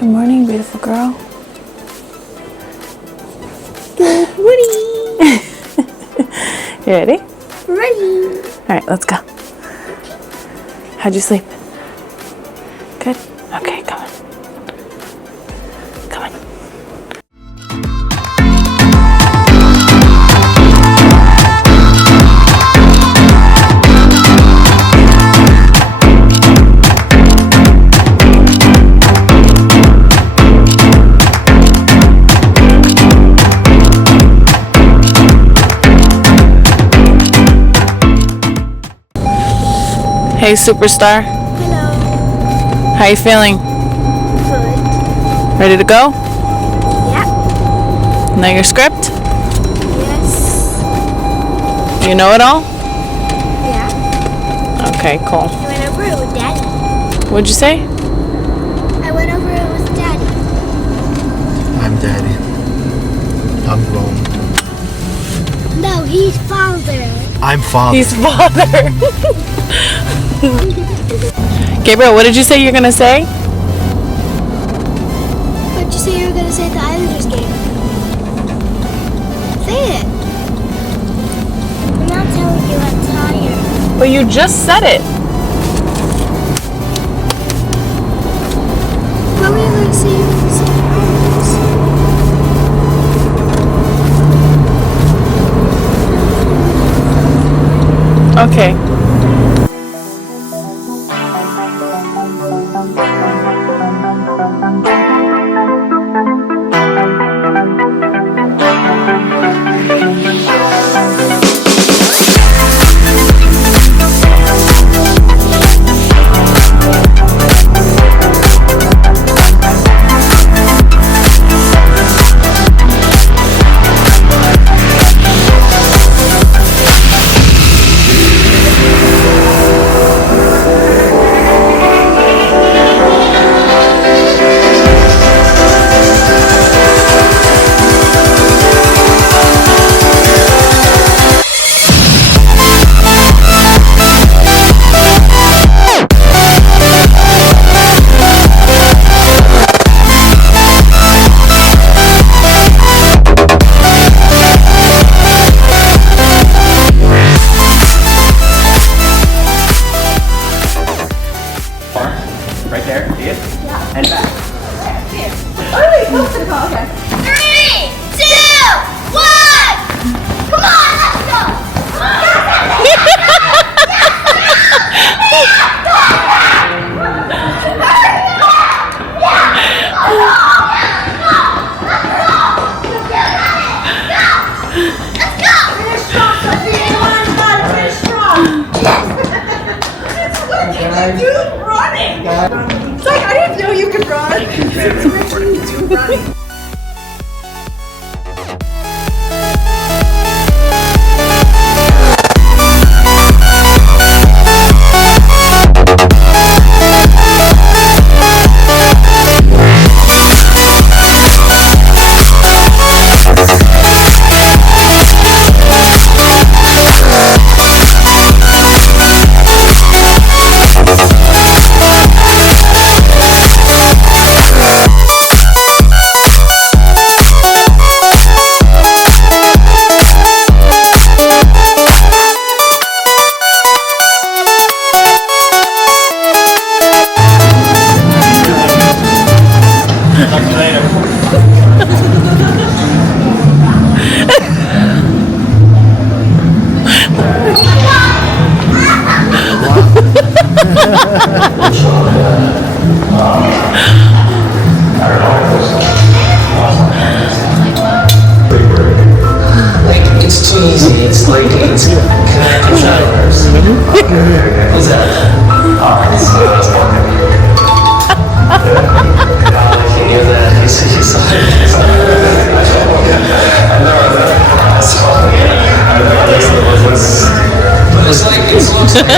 Good morning, beautiful girl. Good morning. You ready? Ready. All right, let's go. How'd you sleep? Good? Okay, come on. Come on. Hey, superstar. Hello. How you feeling? Good. Ready to go? Yeah. Know your script? Yes. You know it all? Yeah. Okay, cool. I went over it with Daddy. What'd you say? I went over it with Daddy. I'm Daddy. I'm grown. No, he's father. I'm father. He's father. Gabriel, what did you say you're gonna say? What'd you say you were going to say at the Islanders game? Say it. I'm not telling you I'm tired. Well, you just said it. What were you going to say? Okay. Right there, see it? Yeah. And back. Okay. 3, 2, 1. Come on, let's go. Dude, running! It's like, I didn't know you could run. Dude, running. Talk to you later. Like, it's too easy. It's like, it's connected genres. What's that? Can you hear that? But it's like, it looks like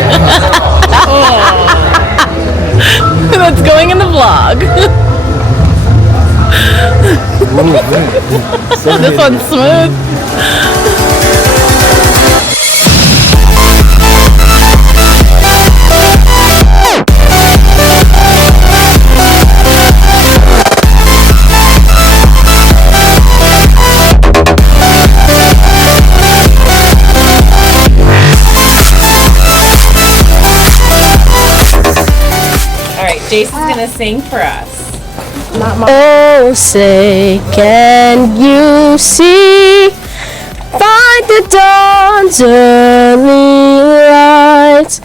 That's going in the vlog. This one's smooth. Jason's gonna sing for us. Oh, say, can you see by the dawn's early light?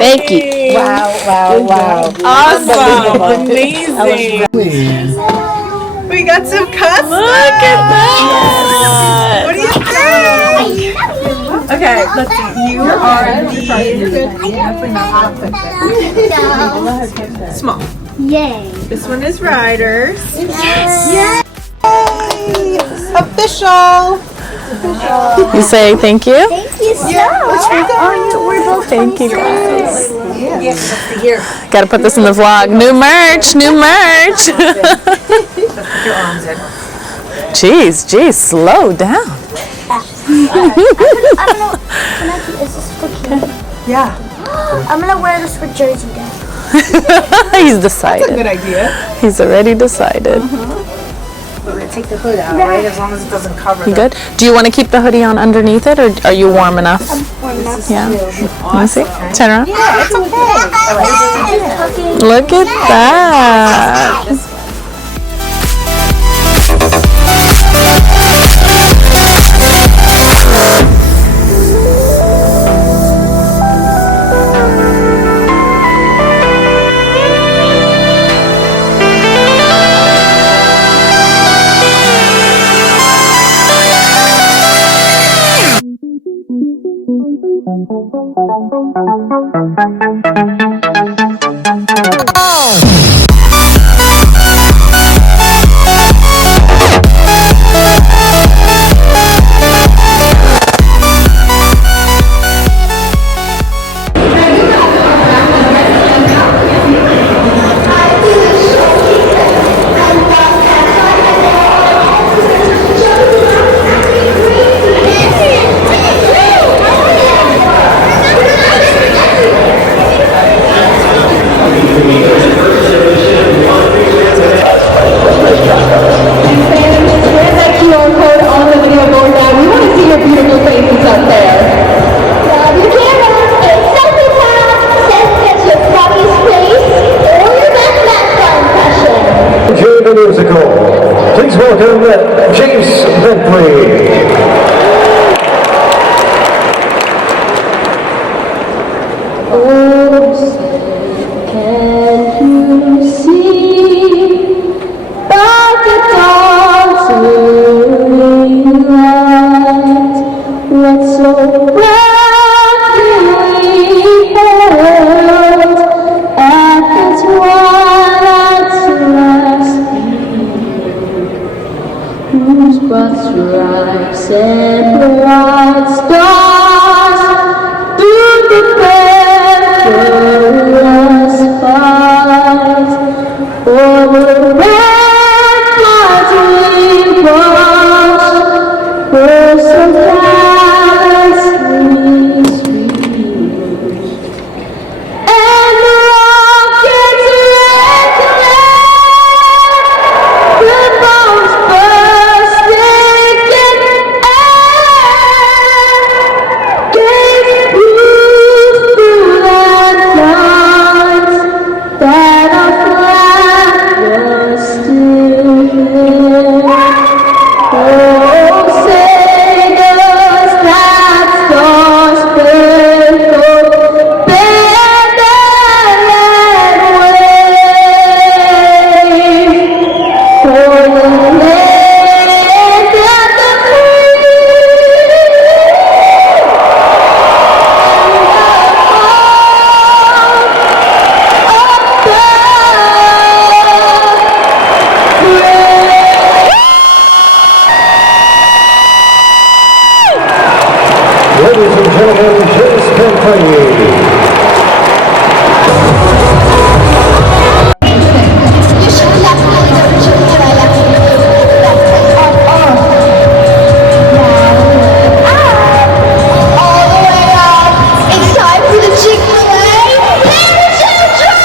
Thank you. Awesome. Amazing. We got some custard. Look at that. What do you think? Okay, let's see. You are the small. Yay. This one is Riders. Yes. Yay! Official. You say thank you? Thank you so much. We're both Thank you guys. here. Gotta put this in the vlog. New merch, new merch. Jeez, slow down. Is this for Kim? Yeah. I'm gonna wear this for Jersey Day. He's decided. Good idea. He's already decided. We're gonna take the hood out, right? As long as it doesn't cover You good? Do you want to keep the hoodie on underneath it, or are you warm enough? Yeah. Let me see. Turn around. Yeah, it's okay. Look at that. Please welcome James Bentley. Stripes and bright stars through the perilous fight, over ramparts we watched, were so ghastly sweet, and the rockets red the bombs bursting in air, gave proof through the night that our flag was still there. Oh, sailors, that star-spangled banner and wave for the land and the Ladies and gentlemen, James Bentley. It's time for the Chick-fil-A Leadership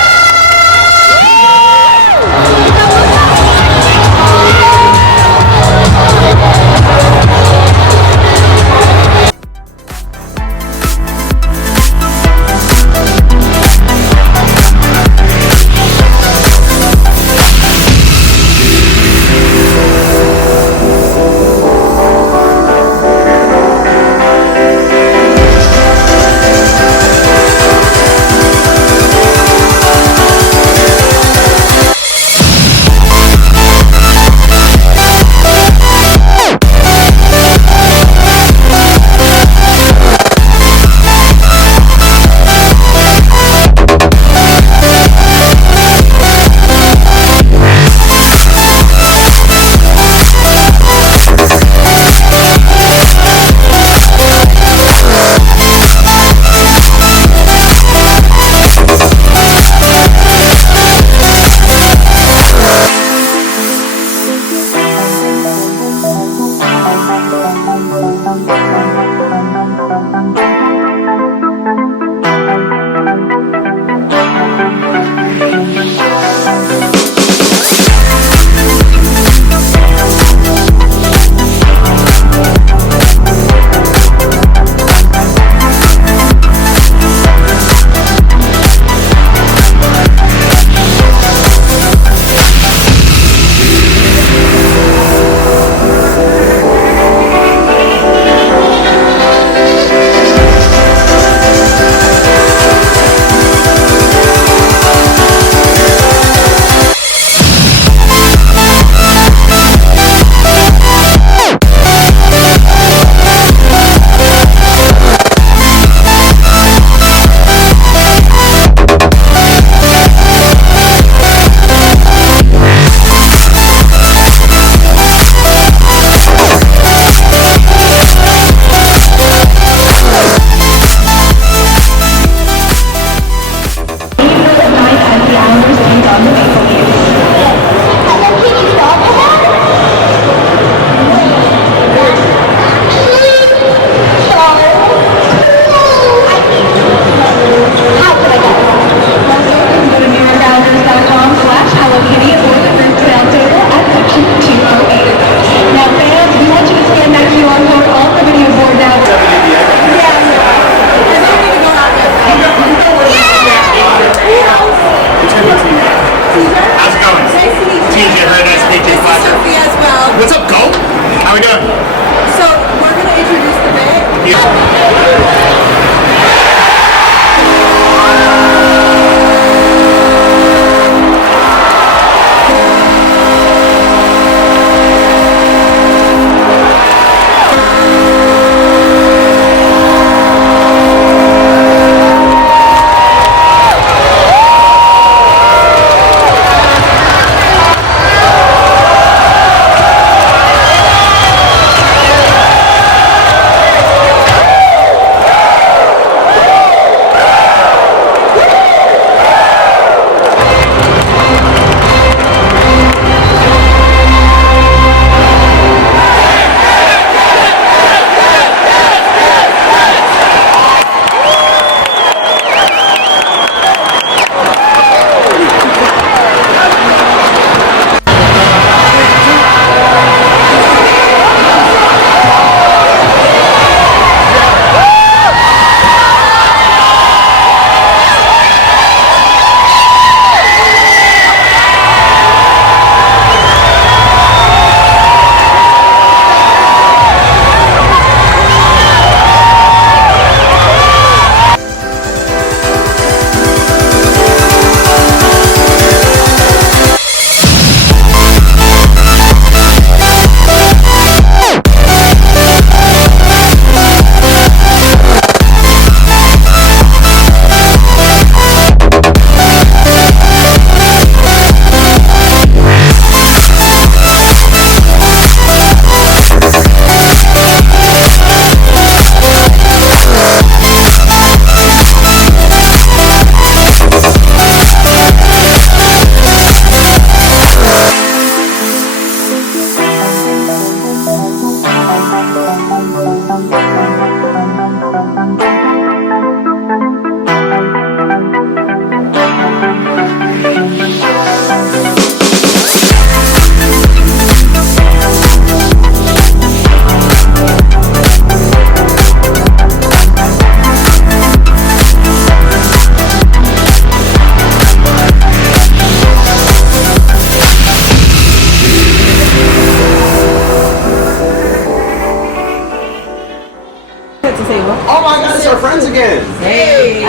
Oh my god, it's our friends again. Wait,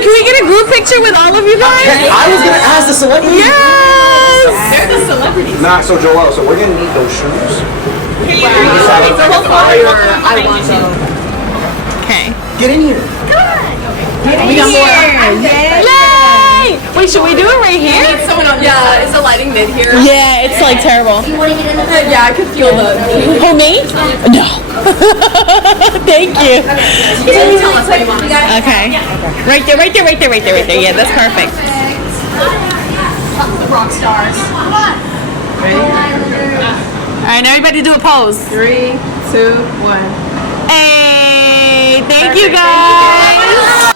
can we get a group picture with all of you guys? I was gonna ask the celebrity. Yes! They're the celebrities. Nah, so Joel, so we're gonna need those shoes. I want them. Okay. Get in here. We got more. Yay! Wait, should we do it right here? Someone on is the lighting mid here? Yeah, it's like terrible. Yeah, I can feel the. Who, me? No. Thank you. Tell us what you want. Okay. Right there, right there, right there, right there, right there. Yeah, that's perfect. The rock stars. All right, now everybody do a pose. 3, 2, 1. Hey, thank you guys.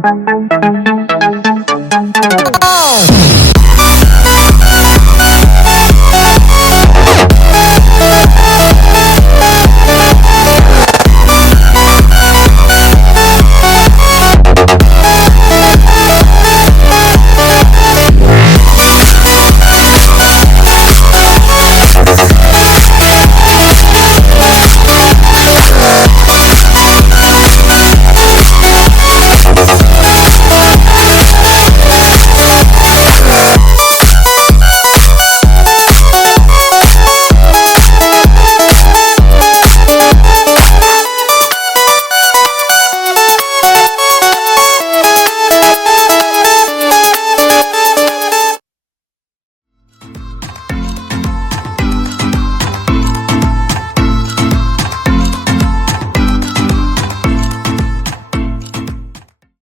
Thank you.